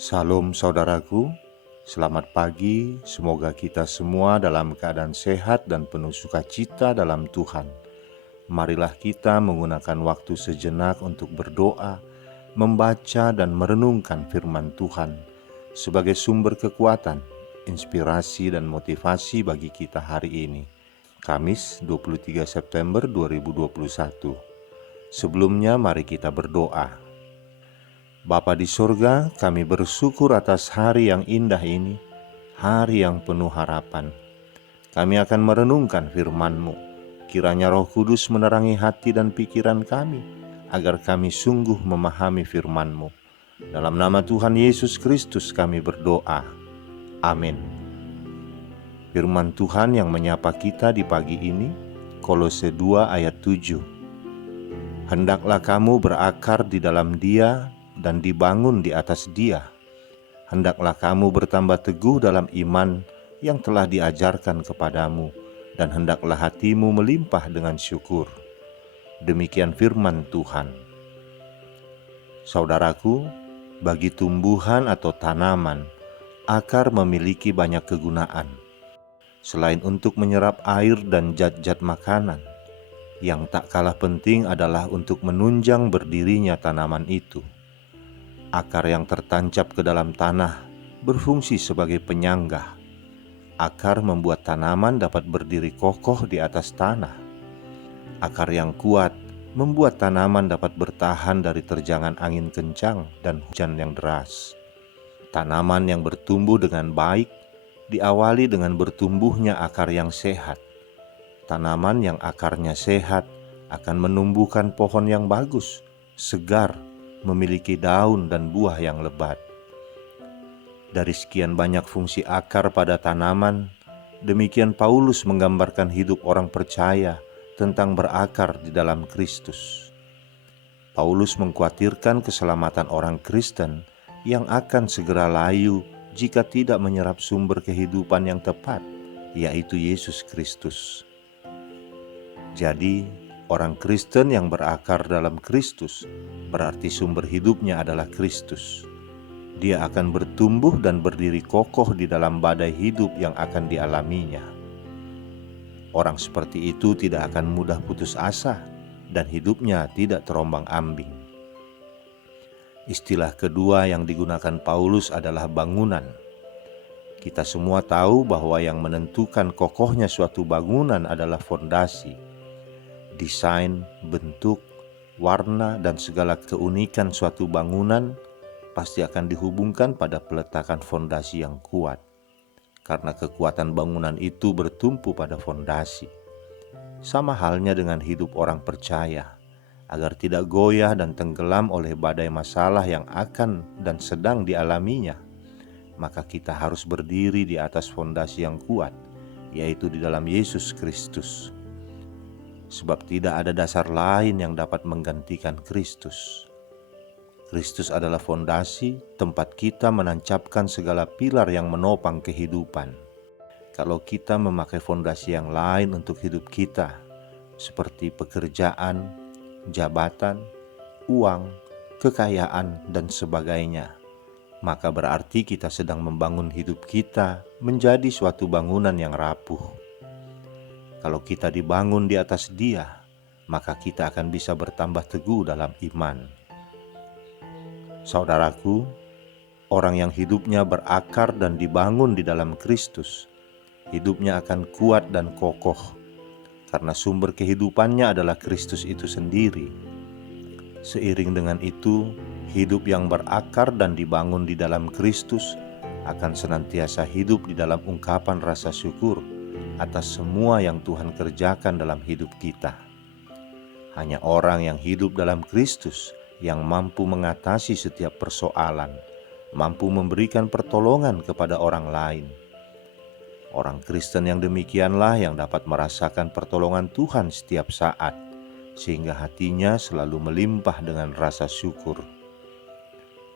Salam saudaraku, selamat pagi. Semoga kita semua dalam keadaan sehat dan penuh sukacita dalam Tuhan. Marilah kita menggunakan waktu sejenak untuk berdoa, membaca dan merenungkan firman Tuhan sebagai sumber kekuatan, inspirasi dan motivasi bagi kita hari ini. Kamis 23 September 2021. Sebelumnya mari kita berdoa. Bapa di surga, kami bersyukur atas hari yang indah ini, hari yang penuh harapan. Kami akan merenungkan firman-Mu. Kiranya Roh Kudus menerangi hati dan pikiran kami, agar kami sungguh memahami firman-Mu. Dalam nama Tuhan Yesus Kristus kami berdoa. Amin. Firman Tuhan yang menyapa kita di pagi ini, Kolose 2 ayat 7. Hendaklah kamu berakar di dalam Dia dan dibangun di atas Dia. Hendaklah kamu bertambah teguh dalam iman yang telah diajarkan kepadamu, dan hendaklah hatimu melimpah dengan syukur. Demikian firman Tuhan. Saudaraku, bagi tumbuhan atau tanaman, akar memiliki banyak kegunaan. Selain untuk menyerap air dan zat-zat makanan, yang tak kalah penting adalah untuk menunjang berdirinya tanaman itu. Akar yang tertancap ke dalam tanah berfungsi sebagai penyangga. Akar membuat tanaman dapat berdiri kokoh di atas tanah. Akar yang kuat membuat tanaman dapat bertahan dari terjangan angin kencang dan hujan yang deras. Tanaman yang bertumbuh dengan baik diawali dengan bertumbuhnya akar yang sehat. Tanaman yang akarnya sehat akan menumbuhkan pohon yang bagus, segar, memiliki daun dan buah yang lebat. Dari sekian banyak fungsi akar pada tanaman, demikian Paulus menggambarkan hidup orang percaya tentang berakar di dalam Kristus. Paulus mengkhawatirkan keselamatan orang Kristen yang akan segera layu jika tidak menyerap sumber kehidupan yang tepat, yaitu Yesus Kristus. Jadi, orang Kristen yang berakar dalam Kristus berarti sumber hidupnya adalah Kristus. Dia akan bertumbuh dan berdiri kokoh di dalam badai hidup yang akan dialaminya. Orang seperti itu tidak akan mudah putus asa dan hidupnya tidak terombang-ambing. Istilah kedua yang digunakan Paulus adalah bangunan. Kita semua tahu bahwa yang menentukan kokohnya suatu bangunan adalah fondasi. Desain, bentuk, warna, dan segala keunikan suatu bangunan pasti akan dihubungkan pada peletakan fondasi yang kuat, karena kekuatan bangunan itu bertumpu pada fondasi. Sama halnya dengan hidup orang percaya, agar tidak goyah dan tenggelam oleh badai masalah yang akan dan sedang dialaminya, maka kita harus berdiri di atas fondasi yang kuat, yaitu di dalam Yesus Kristus. Sebab tidak ada dasar lain yang dapat menggantikan Kristus. Kristus adalah fondasi tempat kita menancapkan segala pilar yang menopang kehidupan. Kalau kita memakai fondasi yang lain untuk hidup kita, seperti pekerjaan, jabatan, uang, kekayaan, dan sebagainya, maka berarti kita sedang membangun hidup kita menjadi suatu bangunan yang rapuh. Kalau kita dibangun di atas Dia, maka kita akan bisa bertambah teguh dalam iman. Saudaraku, orang yang hidupnya berakar dan dibangun di dalam Kristus, hidupnya akan kuat dan kokoh, karena sumber kehidupannya adalah Kristus itu sendiri. Seiring dengan itu, hidup yang berakar dan dibangun di dalam Kristus akan senantiasa hidup di dalam ungkapan rasa syukur atas semua yang Tuhan kerjakan dalam hidup kita. Hanya orang yang hidup dalam Kristus yang mampu mengatasi setiap persoalan, mampu memberikan pertolongan kepada orang lain. Orang Kristen yang demikianlah yang dapat merasakan pertolongan Tuhan setiap saat, sehingga hatinya selalu melimpah dengan rasa syukur.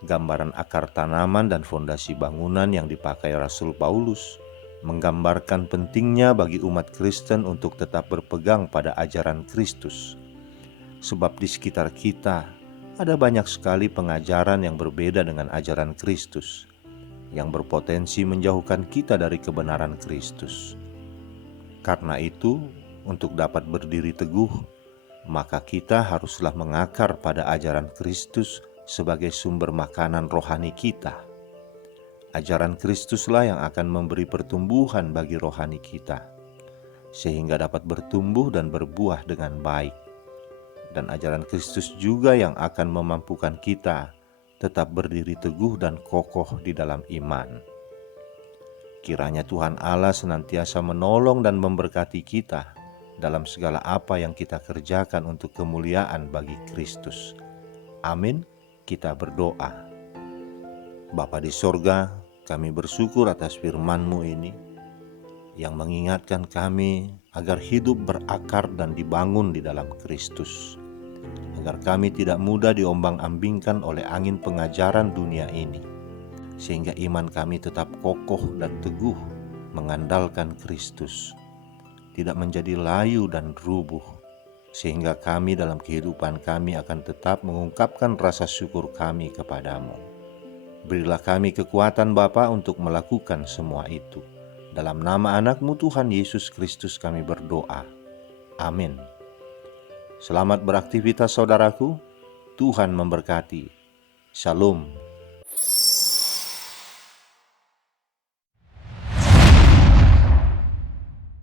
Gambaran akar tanaman dan fondasi bangunan yang dipakai Rasul Paulus menggambarkan pentingnya bagi umat Kristen untuk tetap berpegang pada ajaran Kristus. Sebab di sekitar kita Ada banyak sekali pengajaran yang berbeda dengan ajaran Kristus, yang berpotensi menjauhkan kita dari kebenaran Kristus. Karena itu, untuk dapat berdiri teguh, maka kita haruslah mengakar pada ajaran Kristus sebagai sumber makanan rohani kita. Ajaran Kristuslah yang akan memberi pertumbuhan bagi rohani kita, sehingga dapat bertumbuh dan berbuah dengan baik. Dan ajaran Kristus juga yang akan memampukan kita tetap berdiri teguh dan kokoh di dalam iman. Kiranya Tuhan Allah senantiasa menolong dan memberkati kita dalam segala apa yang kita kerjakan untuk kemuliaan bagi Kristus. Amin. Kita berdoa. Bapa di sorga, kami bersyukur atas firman-Mu ini yang mengingatkan kami agar hidup berakar dan dibangun di dalam Kristus, agar kami tidak mudah diombang-ambingkan oleh angin pengajaran dunia ini, sehingga iman kami tetap kokoh dan teguh mengandalkan Kristus, tidak menjadi layu dan rubuh, sehingga kami dalam kehidupan kami akan tetap mengungkapkan rasa syukur kami kepadamu. Berilah kami kekuatan Bapa untuk melakukan semua itu. Dalam nama anak-Mu Tuhan Yesus Kristus kami berdoa. Amin. Selamat beraktivitas saudaraku. Tuhan memberkati. Shalom.